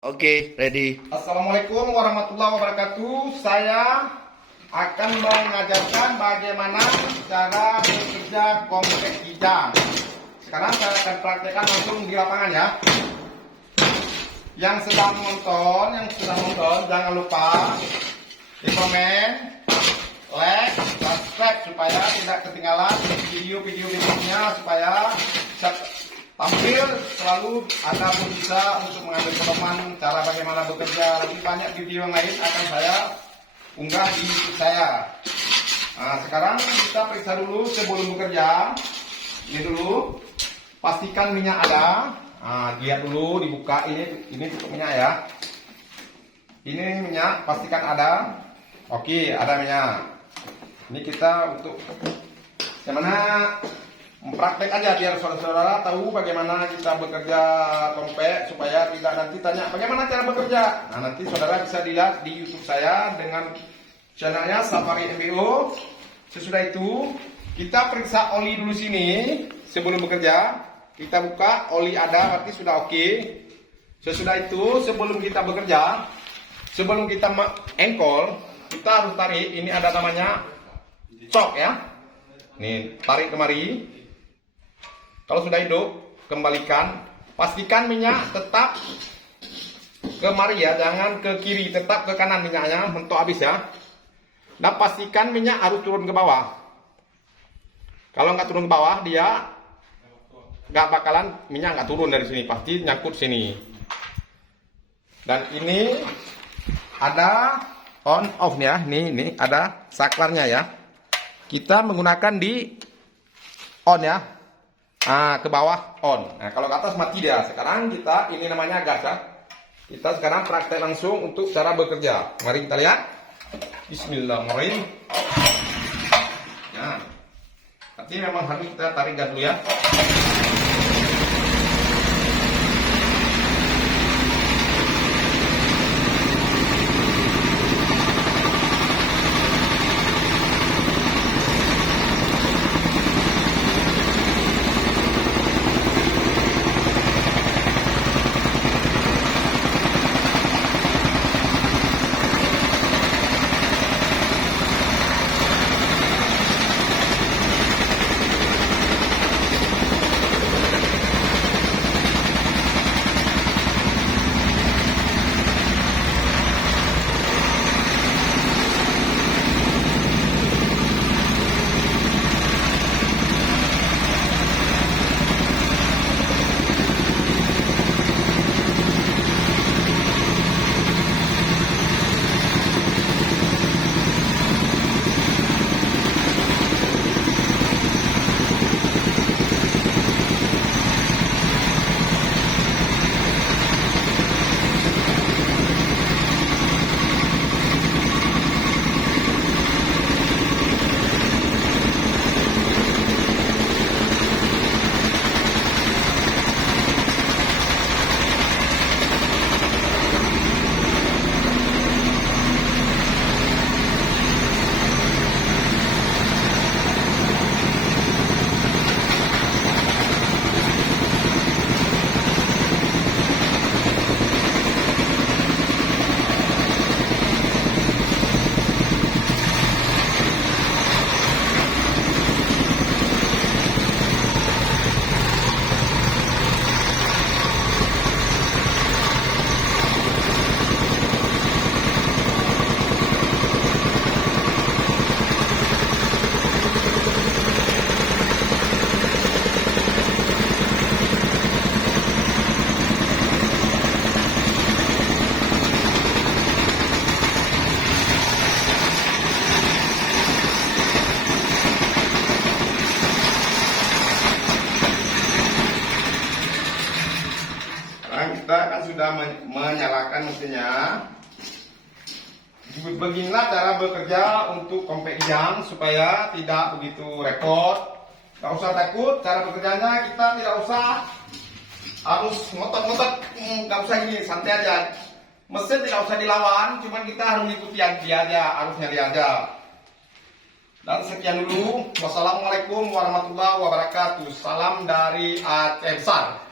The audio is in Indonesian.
Oke, ready. Assalamualaikum warahmatullahi wabarakatuh. Saya akan mengajarkan bagaimana cara bekerja komplek kijang. Sekarang saya akan praktekkan langsung di lapangan ya. Yang sedang nonton, jangan lupa di komen, like, subscribe supaya tidak ketinggalan video-videonya, supaya tampil selalu Anda pun bisa untuk mengambil pedoman cara bagaimana bekerja. Lebih banyak video yang lain akan saya unggah di YouTube saya. Nah, sekarang kita periksa dulu sebelum bekerja. Ini dulu, pastikan minyak ada. Nah, lihat dulu, dibuka ini untuk minyak ya. Ini minyak, pastikan ada. Oke, ada minyak. Ini kita untuk yang mana mempraktek aja biar saudara-saudara tahu bagaimana kita bekerja komplek, supaya tidak nanti tanya bagaimana cara bekerja. Nah, nanti saudara bisa dilihat di YouTube saya dengan channelnya Safari MBO. Sesudah itu kita periksa oli dulu sini sebelum bekerja. Kita buka, oli ada berarti sudah oke. Sesudah itu sebelum kita bekerja, sebelum kita engkol, kita harus tarik. Ini ada namanya cok ya. Nih, tarik kemari. Kalau sudah hidup, kembalikan. Pastikan minyak tetap kemari ya, jangan ke kiri, tetap ke kanan minyaknya, mentok habis ya. Dan pastikan minyak harus turun ke bawah. Kalau nggak turun ke bawah, dia nggak bakalan, minyak nggak turun dari sini, pasti nyangkut sini. Dan ini ada on off ya, ini ada saklarnya ya. Kita menggunakan di on ya. Nah, ke bawah on. Nah, kalau ke atas mati dia. Sekarang kita, ini namanya gas ya. Kita sekarang praktek langsung untuk cara bekerja. Mari kita lihat. Bismillahirrahmanirrahim. Nah, tapi memang harus kita tarik gas dulu ya. Kita kan sudah menyalakan mesinnya. Beginilah cara bekerja untuk komplek kijang supaya tidak begitu repot. Gak usah takut, cara bekerjanya kita tidak usah harus ngotot-ngotot, gak usah ini, santai aja. Mesin tidak usah dilawan, cuman kita harus mengikuti dia aja, harus nyari aja. Dan sekian dulu. Wassalamualaikum warahmatullahi wabarakatuh. Salam dari Aceh Besar.